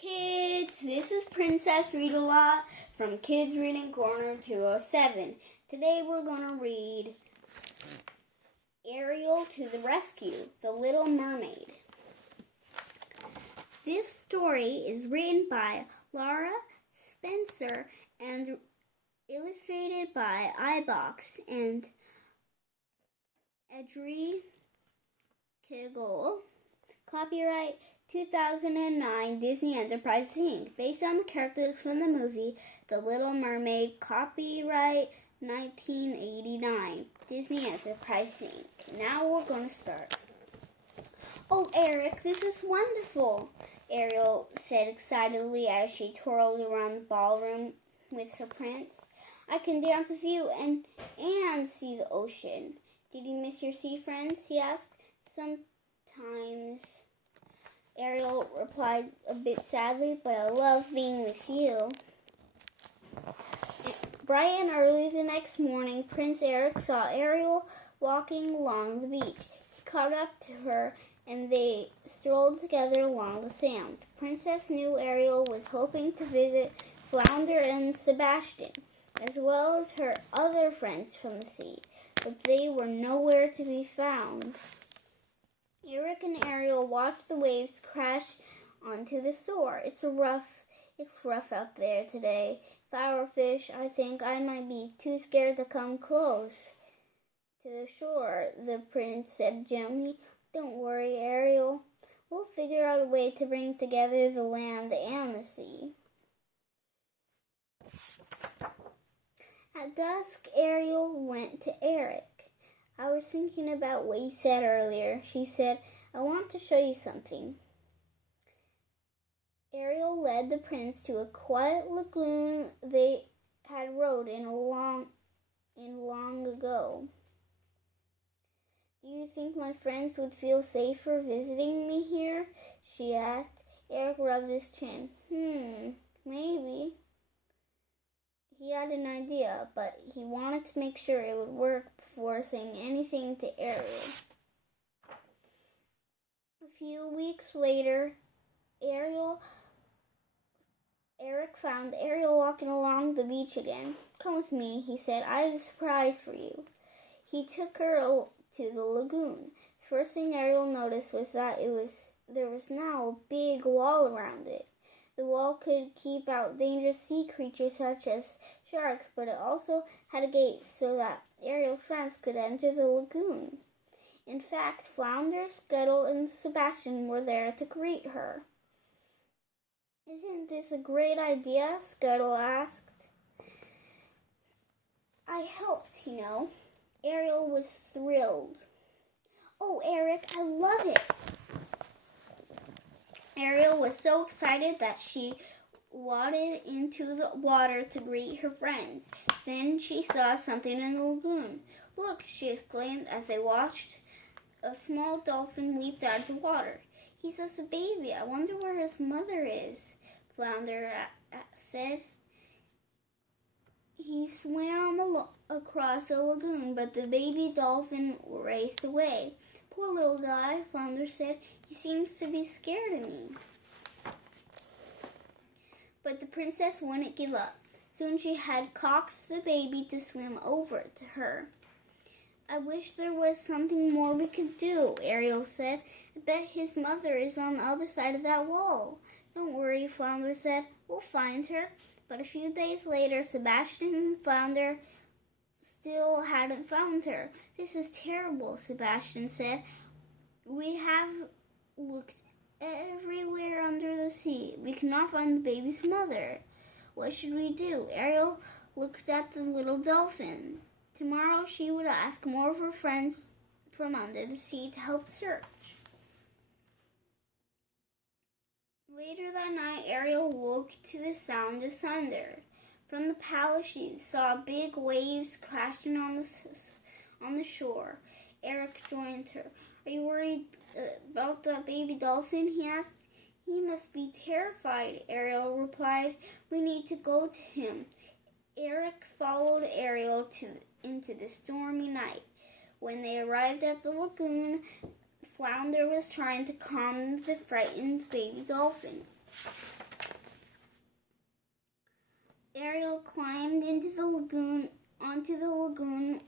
Hey kids, this is Princess Readaloud from Kids Reading Corner 207. Today we're going to read Ariel to the Rescue, The Little Mermaid. This story is written by Laura Spencer and illustrated by iBox and Adri Kegel. Copyright 2009 Disney Enterprises Inc. Based on the characters from the movie The Little Mermaid. Copyright 1989 Disney Enterprises Inc. Now we're going to start. "Oh, Eric, this is wonderful," Ariel said excitedly as she twirled around the ballroom with her prince. "I can dance with you and see the ocean." "Did you miss your sea friends?" he asked. "Sometimes," Ariel replied a bit sadly, "but I love being with you." Bright and early the next morning, Prince Eric saw Ariel walking along the beach. He caught up to her, and they strolled together along the sand. The princess knew Ariel was hoping to visit Flounder and Sebastian, as well as her other friends from the sea, but they were nowhere to be found. Eric and Ariel watched the waves crash onto the shore. It's rough out there today. If I were a fish, I think I might be too scared to come close to the shore," the prince said gently. "Don't worry, Ariel. We'll figure out a way to bring together the land and the sea." At dusk, Ariel went to Eric. "I was thinking about what you said earlier," she said. "I want to show you something." Ariel led the prince to a quiet lagoon they had rowed in long ago. "Do you think my friends would feel safer visiting me here?" she asked. Eric rubbed his chin. Maybe." He had an idea, but he wanted to make sure it would work before saying anything to Ariel. A few weeks later, Eric found Ariel walking along the beach again. "Come with me," he said. "I have a surprise for you." He took her to the lagoon. The first thing Ariel noticed was that there was now a big wall around it. The wall could keep out dangerous sea creatures such as sharks, but it also had a gate so that Ariel's friends could enter the lagoon. In fact, Flounder, Scuttle, and Sebastian were there to greet her. "Isn't this a great idea?" Scuttle asked. "I helped, you know." Ariel was thrilled. "Oh, Eric, I love it." Ariel was so excited that she waded into the water to greet her friends. Then she saw something in the lagoon. "Look," she exclaimed as they watched. A small dolphin leaped out of the water. "He's just a baby. I wonder where his mother is," Flounder said. He swam across the lagoon, but the baby dolphin raced away. "Poor little guy," Flounder said. "He seems to be scared of me." But the princess wouldn't give up. Soon she had coaxed the baby to swim over to her. "I wish there was something more we could do," Ariel said. "I bet his mother is on the other side of that wall." "Don't worry," Flounder said. "We'll find her." But a few days later, Sebastian and Flounder still hadn't found her. "This is terrible," Sebastian said. "We have looked everywhere under the sea. We cannot find the baby's mother. What should we do?" Ariel looked at the little dolphin. Tomorrow she would ask more of her friends from under the sea to help search. Later that night, Ariel woke to the sound of thunder. From the palace, she saw big waves crashing on the shore. Eric joined her. "Are you worried about that baby dolphin?" he asked. "He must be terrified," Ariel replied. "We need to go to him." Eric followed Ariel into the stormy night. When they arrived at the lagoon, Flounder was trying to calm the frightened baby dolphin. Ariel climbed onto the lagoon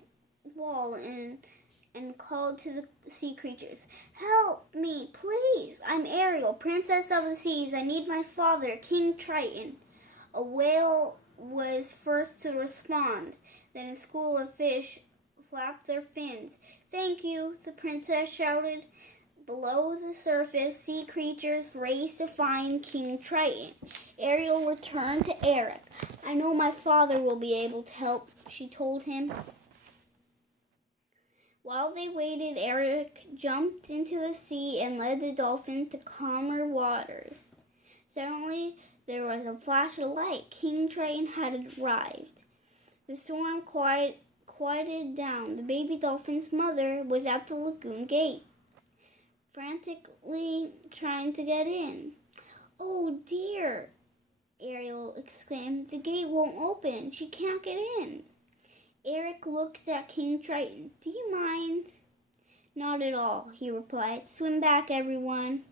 wall and called to the sea creatures. "Help me, please! I'm Ariel, Princess of the Seas. I need my father, King Triton." A whale was first to respond. Then a school of fish flapped their fins. "Thank you," the princess shouted. Below the surface, sea creatures raced to find King Triton. Ariel returned to Eric. "I know my father will be able to help," she told him. While they waited, Eric jumped into the sea and led the dolphin to calmer waters. Suddenly, there was a flash of light. King Triton had arrived. The storm quieted down. The baby dolphin's mother was at the lagoon gate, frantically trying to get in. "Oh dear," Ariel exclaimed. "The gate won't open. She can't get in." Eric looked at King Triton. "Do you mind?" "Not at all," he replied. "Swim back, everyone."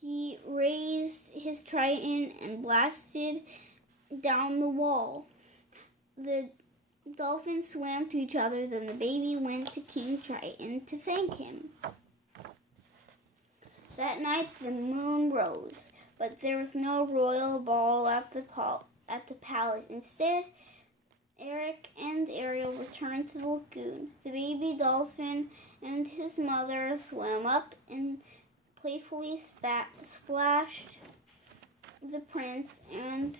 He raised his Triton and blasted down the wall. The dolphins swam to each other. Then the baby went to King Triton to thank him. That night the moon rose, but there was no royal ball at the palace. Instead, Eric and Ariel returned to the lagoon. The baby dolphin and his mother swam up and playfully splashed the prince and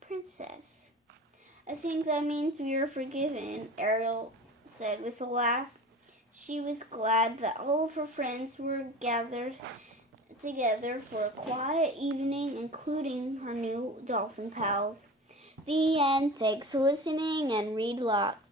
princess. "I think that means we are forgiven," Ariel said with a laugh. She was glad that all of her friends were gathered together for a quiet evening, including her new dolphin pals. The end. Thanks for listening, and read lots.